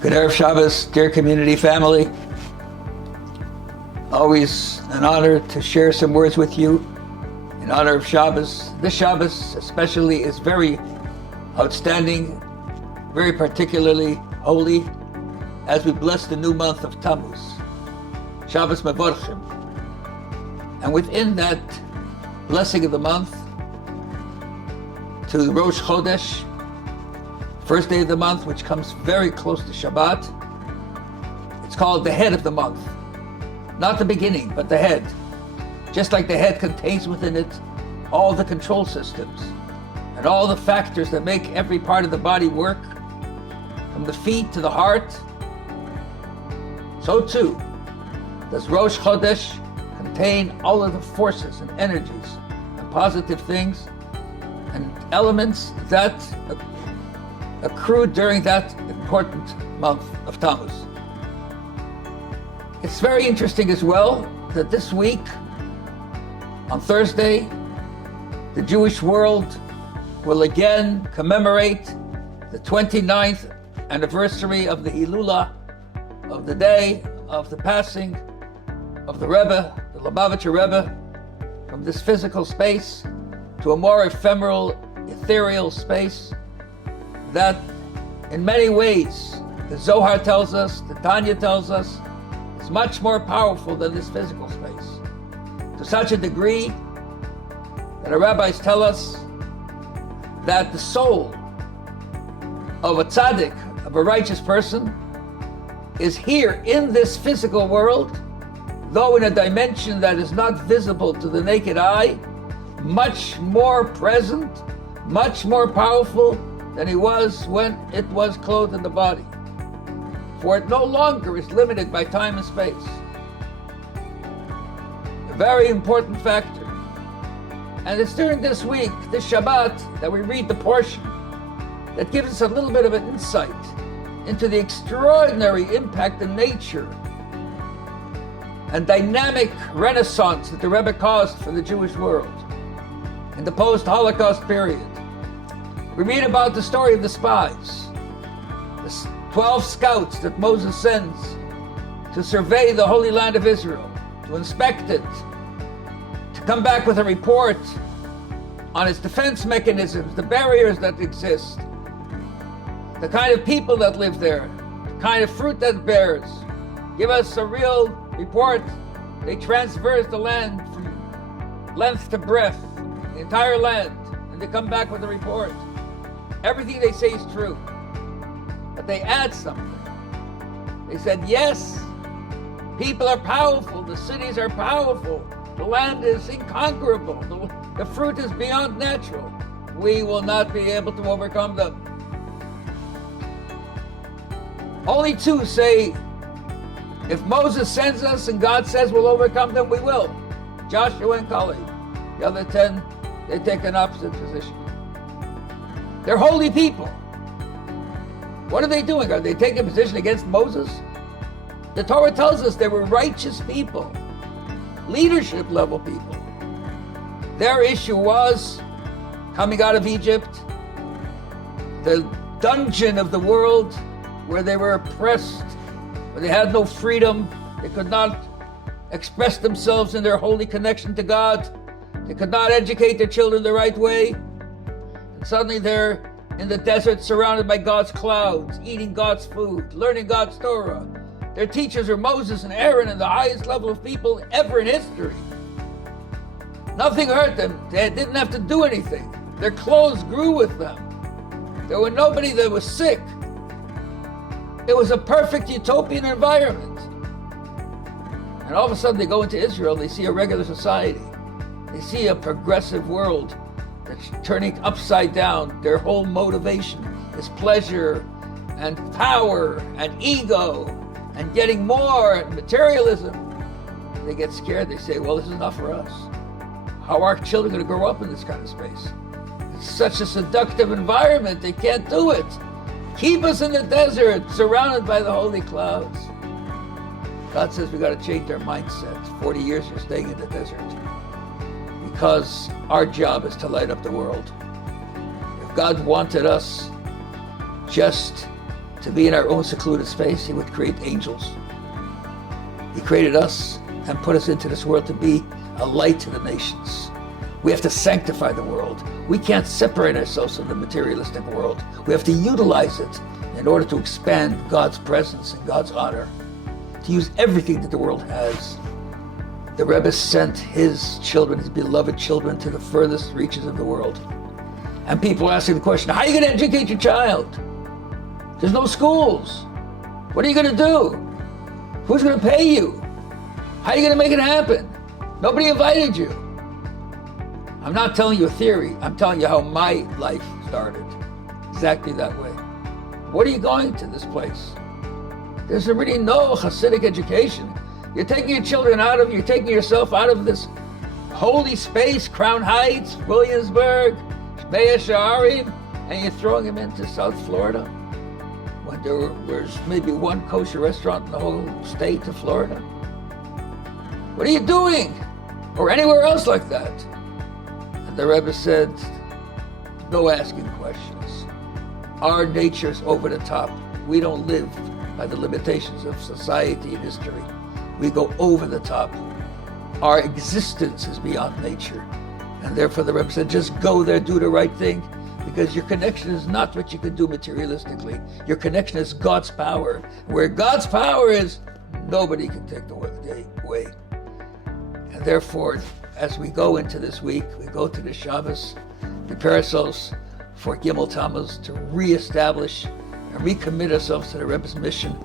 Good Erev Shabbos, dear community family. Always an honor to share some words with you in honor of Shabbos. This Shabbos especially is very outstanding, very particularly holy, as we bless the new month of Tammuz, Shabbos Mevorchim. And within that blessing of the month, to Rosh Chodesh, first day of the month, which comes very close to Shabbat. It's called the head of the month. Not the beginning, but the head. Just like the head contains within it all the control systems and all the factors that make every part of the body work, from the feet to the heart, so too does Rosh Chodesh contain all of the forces and energies and positive things and elements that accrued during that important month of Tammuz. It's very interesting as well that this week, on Thursday, the Jewish world will again commemorate the 29th anniversary of the Hilula, of the day of the passing of the Rebbe, the Lubavitcher Rebbe, from this physical space to a more ephemeral, ethereal space that in many ways, the Zohar tells us, the Tanya tells us, is much more powerful than this physical space. To such a degree that our rabbis tell us that the soul of a tzaddik, of a righteous person, is here in this physical world, though in a dimension that is not visible to the naked eye, much more present, much more powerful than he was when it was clothed in the body. For it no longer is limited by time and space. A very important factor. And it's during this week, this Shabbat, that we read the portion that gives us a little bit of an insight into the extraordinary impact in nature and dynamic renaissance that the Rebbe caused for the Jewish world in the post-Holocaust period. We read about the story of the spies, the 12 scouts that Moses sends to survey the Holy Land of Israel, to inspect it, to come back with a report on its defense mechanisms, the barriers that exist, the kind of people that live there, the kind of fruit that bears. Give us a real report. They traverse the land from length to breadth, the entire land, and they come back with a report. Everything they say is true, but they add something. They said, yes, people are powerful, the cities are powerful, the land is inconquerable, the fruit is beyond natural. We will not be able to overcome them. Only two say, if Moses sends us and God says we'll overcome them, we will. Joshua and Caleb. The other 10, they take an opposite position. They're holy people. What are they doing? Are they taking a position against Moses? The Torah tells us they were righteous people, leadership level people. Their issue was coming out of Egypt, the dungeon of the world where they were oppressed, where they had no freedom, they could not express themselves in their holy connection to God, they could not educate their children the right way. And suddenly they're in the desert surrounded by God's clouds, eating God's food, learning God's Torah. Their teachers are Moses and Aaron and the highest level of people ever in history. Nothing hurt them. They didn't have to do anything. Their clothes grew with them. There was nobody that was sick. It was a perfect utopian environment. And all of a sudden they go into Israel, they see a regular society. They see a progressive world that's turning upside down. Their whole motivation is pleasure and power and ego and getting more and materialism. They get scared. They say, well, this is not for us. How are our children going to grow up in this kind of space? It's such a seductive environment. They can't do it. Keep us in the desert, surrounded by the holy clouds. God says we got to change our mindset. 40 years you're staying in the desert. Because our job is to light up the world. If God wanted us just to be in our own secluded space, he would create angels. He created us and put us into this world to be a light to the nations. We have to sanctify the world. We can't separate ourselves from the materialistic world. We have to utilize it in order to expand God's presence and God's honor, to use everything that the world has. The Rebbe sent his children, his beloved children, to the furthest reaches of the world. And people are asking the question, how are you going to educate your child? There's no schools. What are you going to do? Who's going to pay you? How are you going to make it happen? Nobody invited you. I'm not telling you a theory. I'm telling you how my life started. Exactly that way. What are you going to this place? There's really no Hasidic education. You're taking your children you're taking yourself out of this holy space, Crown Heights, Williamsburg, Mea Shearim, and you're throwing them into South Florida when there's maybe one kosher restaurant in the whole state of Florida. What are you doing? Or anywhere else like that? And the Rebbe said, no asking questions. Our nature's over the top. We don't live by the limitations of society and history. We go over the top. Our existence is beyond nature. And therefore the Rebbe said, just go there, do the right thing, because your connection is not what you can do materialistically. Your connection is God's power. Where God's power is, nobody can take the away. And therefore, as we go into this week, we go to the Shabbos, prepare ourselves for Gimel Tammuz to reestablish and recommit ourselves to the Rebbe's mission.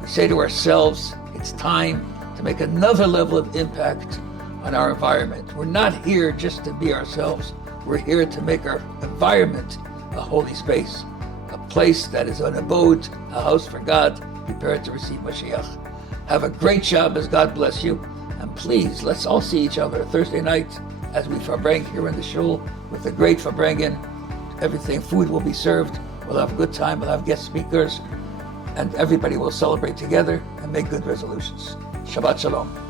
We say to ourselves, it's time to make another level of impact on our environment. We're not here just to be ourselves. We're here to make our environment a holy space, a place that is an abode, a house for God, prepared to receive Mashiach. Have a great Shabbos. God bless you. And please, let's all see each other Thursday night as we Farbrengen here in the shul with the great Farbrengen. Everything, food will be served. We'll have a good time. We'll have guest speakers. And everybody will celebrate together and make good resolutions. Shabbat Shalom.